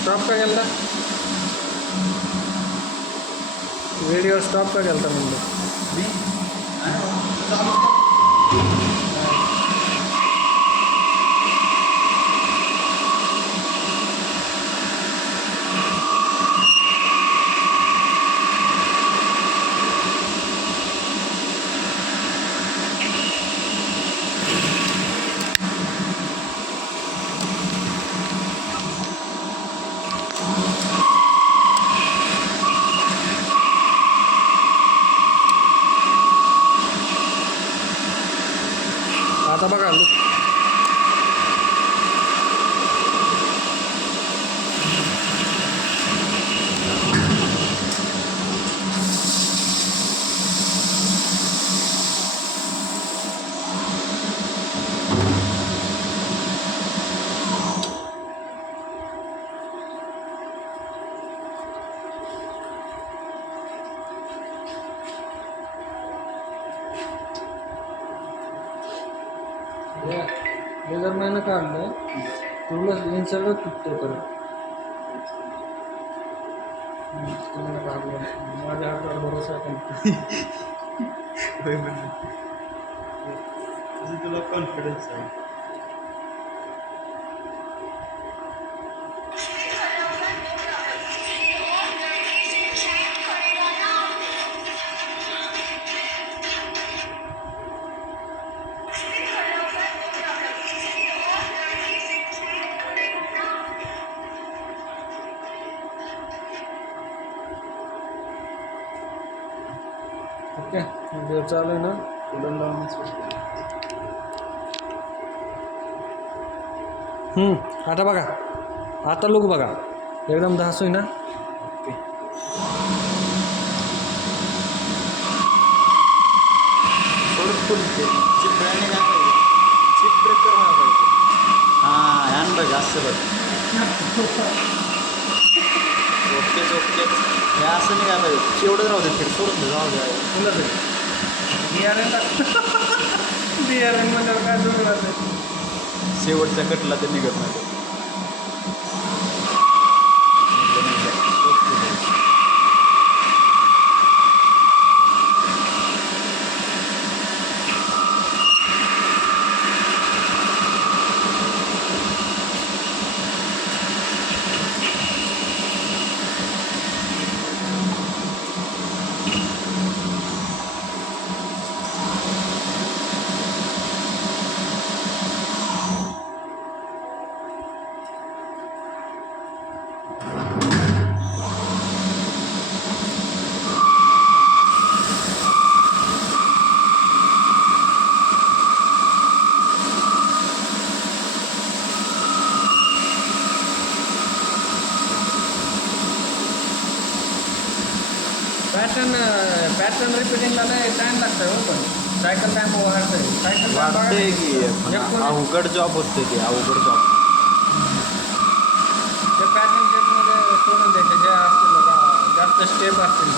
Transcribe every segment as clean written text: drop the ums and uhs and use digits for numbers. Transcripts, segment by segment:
Stop का गेलता video stop का गेलता म्हणलं आता बघा लेझर मैंने काढलं तुला इन सगळं तुटतं परत माझ्या हातावर भरोसा पण तुला कॉन्फिडन्स आहे ओके व्हिडिओ चालू आहे ना उडून लावून आता बघा आता लोक बघा एकदम धासू आहे ना थोडं फुल चिपळ्याने काय पाहिजे चिप ब्रेकर मला पाहिजे हां ह्यान बघ असं बघ ओकेच ओकेच हे असं नाही काय पाहिजे शेवटच राहू दे फिर सोडून दे जाऊ दे फुलं DRN मध्ये काय दोन राहते शेवटच्या कटला ते निघत नाही पॅटर्न रिपीटिंगला नाही टाईम लागतं हो पण सायकल टाईम वाढतं सायकल वाटतंय की अवघड जॉब होते ते अवघड जॉब ते पॅटर्न केसमध्ये सोडून द्यायचे जे असतील का जास्त स्टेप असतील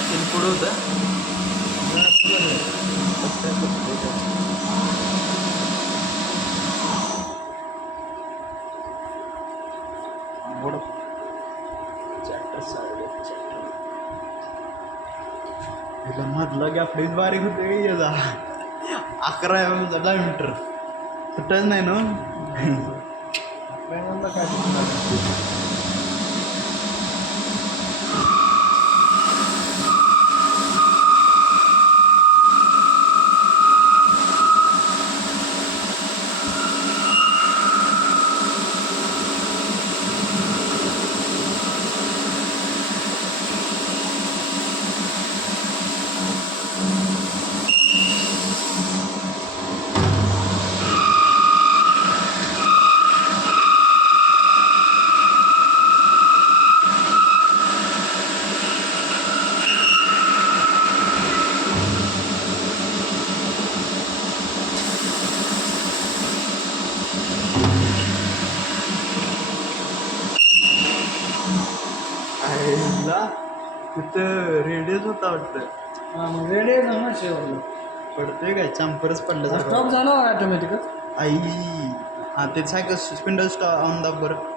तर पुढं होतं मधलं गॅप लईच बारीक होते याचा 11 डायमीटर तुटच नाही ना काय तिथं रेडिओच होता वाटतं. हां मग रेडी आहे ना शेवटला. पडतोय काय चांपरच पडलं स्टॉप झाला ऑटोमॅटिकच. आई. हा ते cycle spindle stop on the बरं.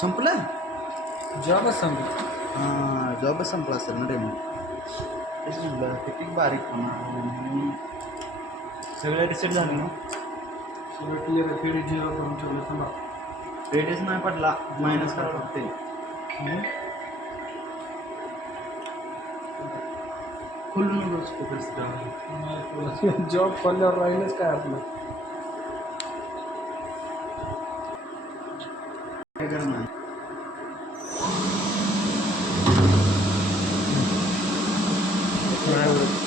संपलं. जॉबच संपला. हां जॉबच संपला असेल ना रे मग. तेच म्हटलं किती बारीक होणार. सगळं रिसेट झालं ना. सगळं क्लिअर आहे. फेडी 0 करून ठेवलं समजा. रेडियस नाही पडला मायनस करावं लागते. जॉब खोलल्यावर राहीलच काय आपलं. काय करणार.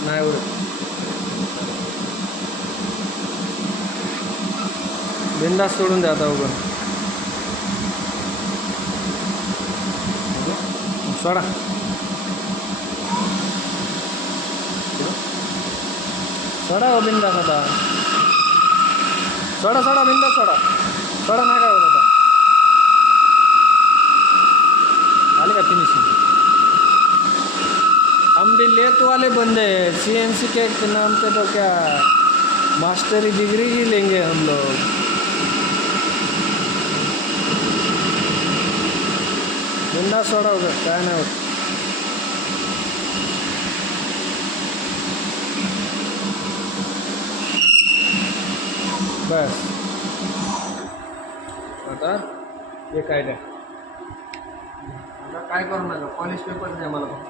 नाही होत. बिंदास सोडून द्या आता उभं. सोडा सोडा हो बिंदास आता. सोडा सोडा बिंदास सोडा. सोडा नाही काय होत आता. आले का फिनिशिंग. हम भी लेत वाले बंदे हैं. CNC के नाम पे तो क्या मास्टरी डिग्री ही लेंगे हम लोग. बिंदास सोडा होगा काय नाही होत. बस आता एक आयडिया. आता काय करू नका. पॉलिश पेपर द्या मला फक्त.